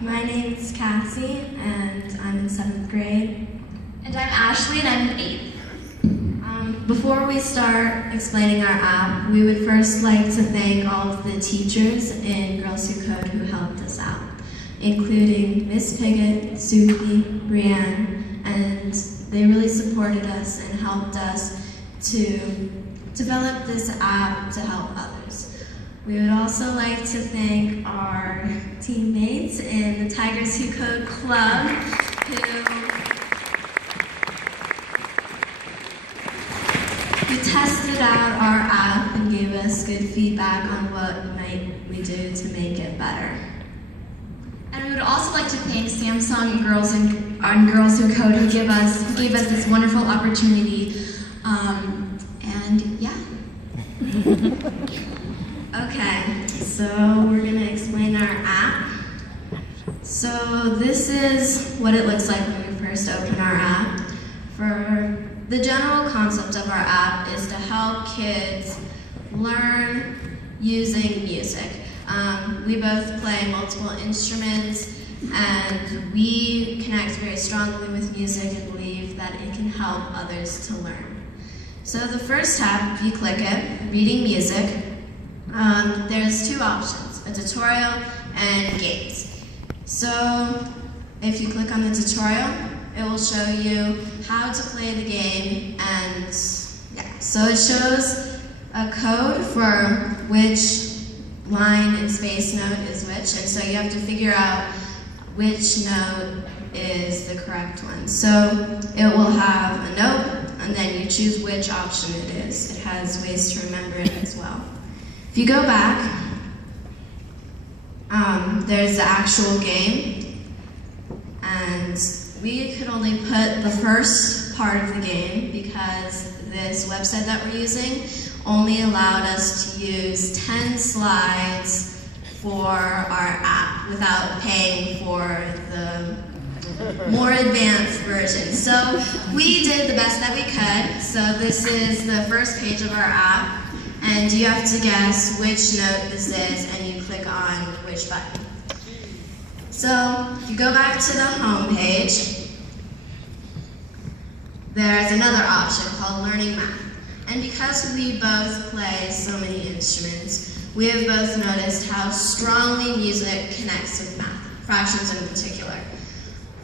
My name is Cassie, and I'm in 7th grade. And I'm Ashley, and I'm in 8th. Before we start explaining our app, we would first like to thank all of the teachers in Girls Who Code who helped us out, including Miss Piggott, Suki, Brianne, and they really supported us and helped us to develop this app to help others. We would also like to thank our teammates in the Tigers Who Code Club who tested out our app and gave us good feedback on what might we do to make it better. And we would also like to thank Samsung and Girls Who Code who gave us this wonderful opportunity. And yeah. Okay, so we're gonna explain our app. So this is what it looks like when we first open our app. For the general concept of our app is to help kids learn using music. We both play multiple instruments, and we connect very strongly with music and believe that it can help others to learn. So the first tab, if you click it, reading music, there's two options, a tutorial and games. So if you click on the tutorial, it will show you how to play the game, and yeah, so it shows a code for which line and space note is which, and so you have to figure out which note is the correct one. So it will have a note, and then you choose which option it is. It has ways to remember it as well. If you go back, there's the actual game, and we could only put the first part of the game because this website that we're using only allowed us to use 10 slides for our app without paying for the more advanced version. So we did the best that we could. So this is the first page of our app, and you have to guess which note this is, and you click on which button. So if you go back to the home page, there's another option called Learning Math. And because we both play so many instruments, we have both noticed how strongly music connects with math, fractions in particular.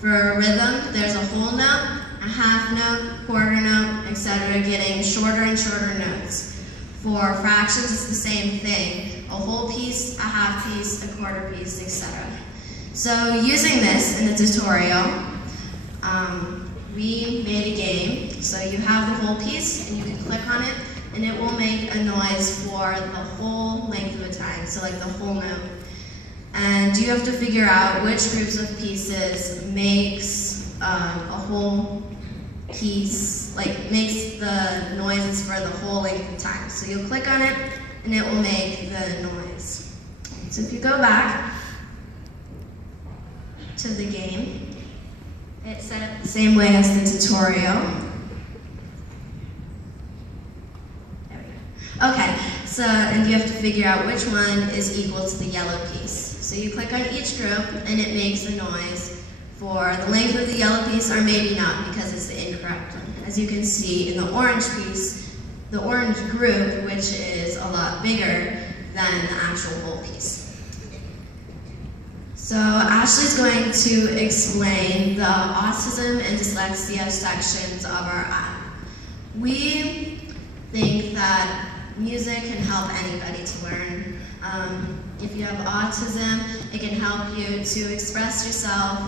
For rhythm, there's a whole note, a half note, quarter note, etc., getting shorter and shorter notes. For fractions, it's the same thing, a whole piece, a half piece, a quarter piece, etc. So using this in the tutorial, we made a game. So you have the whole piece, and you can click on it, and it will make a noise for the whole length of the time, so like the whole note. And you have to figure out which groups of pieces makes a whole piece, like makes the noises for the whole length of time. So you'll click on it, and it will make the noise. So if you go back to the game, it's set up the same way as the tutorial. There we go. Okay, so, and you have to figure out which one is equal to the yellow piece. So you click on each group, and it makes a noise for the length of the yellow piece, or maybe not, because it's the incorrect one. As you can see in the orange piece, the orange group, which is a lot bigger than the actual whole piece. So Ashley's going to explain the autism and dyslexia sections of our app. We think that music can help anybody to learn. If you have autism, it can help you to express yourself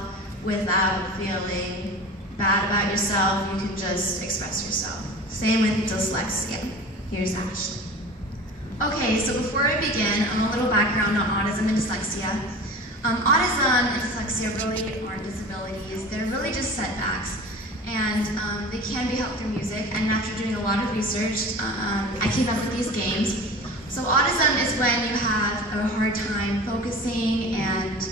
without feeling bad about yourself. You can just express yourself. Same with dyslexia. Here's Ashley. Okay, so before I begin, a little background on autism and dyslexia. Autism and dyslexia really aren't disabilities. They're really just setbacks, and they can be helped through music. And after doing a lot of research, I came up with these games. So autism is when you have a hard time focusing and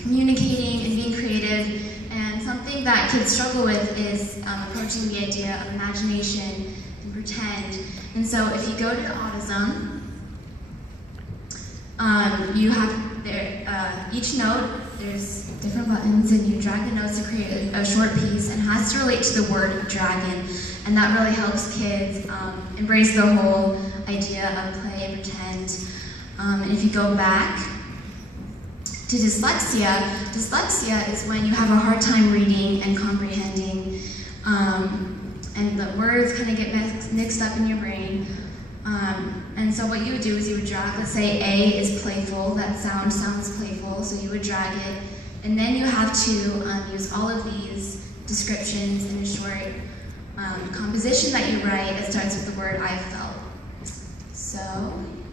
communicating and being creative. And something that kids struggle with is approaching the idea of imagination and pretend. And so if you go to autism, each note, there's different buttons, and you drag the notes to create a short piece, and it has to relate to the word dragon, and that really helps kids embrace the whole idea of play, pretend. And if you go back to dyslexia, dyslexia is when you have a hard time reading and comprehending, and the words kind of get mixed up in your brain. And so what you would do is you would drag, let's say A is playful, that sounds playful, so you would drag it, and then you have to use all of these descriptions in a short composition that you write that starts with the word I felt. So,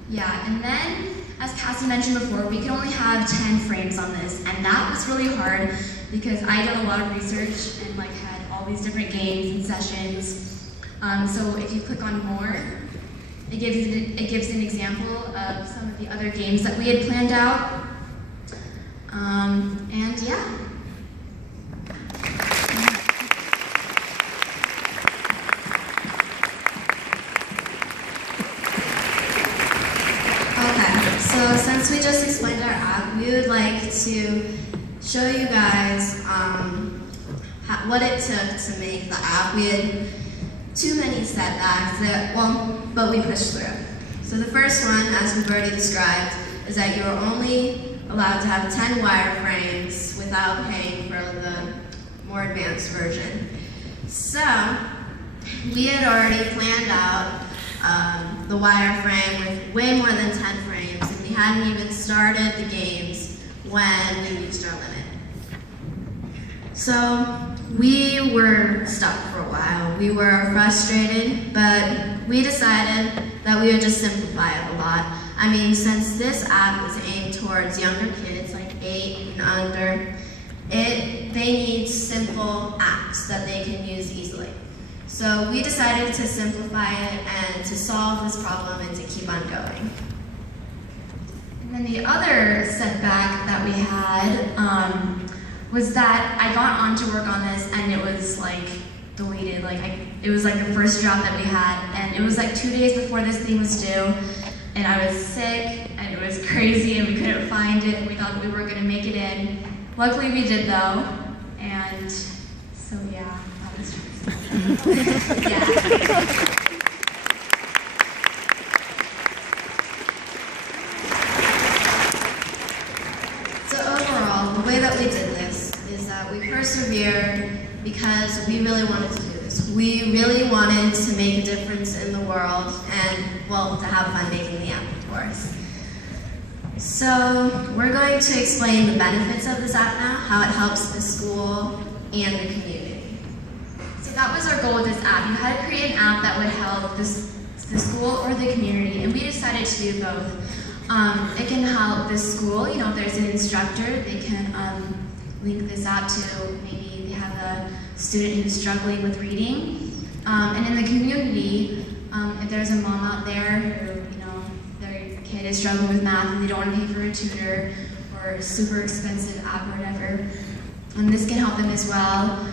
yeah, and then, as Cassie mentioned before, we can only have 10 frames on this, and that was really hard because I did a lot of research and had all these different games and sessions. So if you click on more, it gives an example of some of the other games that we had planned out. And yeah. Okay, so since we just explained our app, we would like to show you guys what it took to make the app. We had too many setbacks, but we pushed through. So the first one, as we've already described, is that you are only allowed to have 10 wireframes without paying for the more advanced version. So we had already planned out the wireframe with way more than 10 frames, and we hadn't even started the games when we reached our limit. So we were stuck for a while. We were frustrated, but we decided that we would just simplify it a lot. I mean, since this app is aimed towards younger kids, like 8 and under, they need simple apps that they can use easily. So we decided to simplify it and to solve this problem and to keep on going. And then the other setback that we had was that I got on to work on this and it was deleted. It was the first draft that we had, and it was 2 days before this thing was due, and I was sick and it was crazy and we couldn't find it, and we thought that we were going to make it in. Luckily we did though, and so yeah, that was yeah. So overall, the way that we did this is that we persevered because we really wanted to do this. We really wanted to make a difference in the world and, well, to have fun making the app, of course. So we're going to explain the benefits of this app now, how it helps the school and the community. So that was our goal with this app. You had to create an app that would help the school or the community, and we decided to do both. It can help the school, if there's an instructor, they can link this app to maybe they have a student who's struggling with reading. And in the community, if there's a mom out there who, their kid is struggling with math and they don't want to pay for a tutor or a super expensive app or whatever, this can help them as well.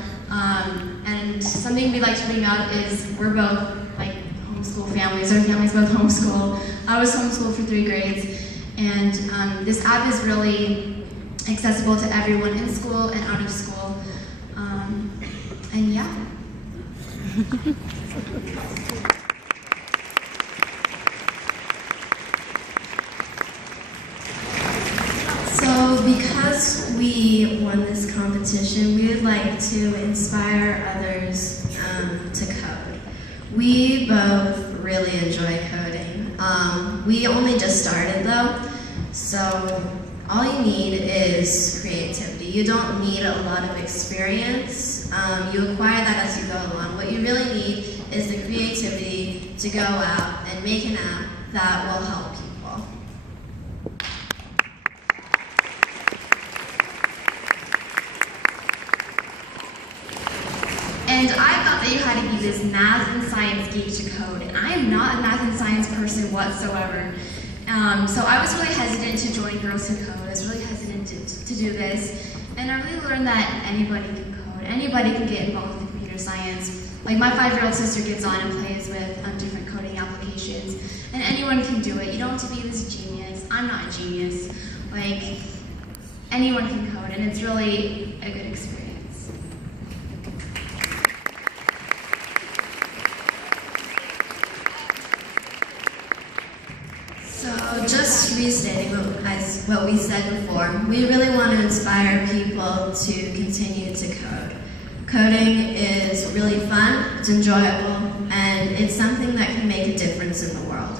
And something we like to bring up is we're both homeschool families. Our families both homeschool. I was homeschooled for 3 grades, and this app is really accessible to everyone in school and out of school. And yeah. So because we won this competition, we would like to inspire others to code. We both really enjoy coding. We only just started though, so all you need is creativity. You don't need a lot of experience. You acquire that as you go along. What you really need is the creativity to go out and make an app that will help people. And I thought that you had to be this math and science geek to code, and I am not a math and science person whatsoever. So I was really hesitant to join Girls Who Code. I was really hesitant to do this, and I really learned that anybody can code. Anybody can get involved in computer science. My 5-year-old sister gets on and plays with different coding applications, and anyone can do it. You don't have to be this genius. I'm not a genius. anyone can code, and it's really a good experience. So just restating what we said before, we really want to inspire people to continue to code. Coding is really fun, it's enjoyable, and it's something that can make a difference in the world.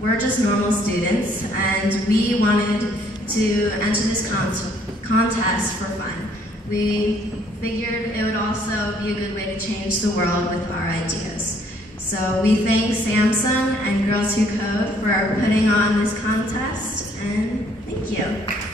We're just normal students, and we wanted to enter this contest for fun. We figured it would also be a good way to change the world with our ideas. So we thank Samsung and Girls Who Code for putting on this contest, and thank you.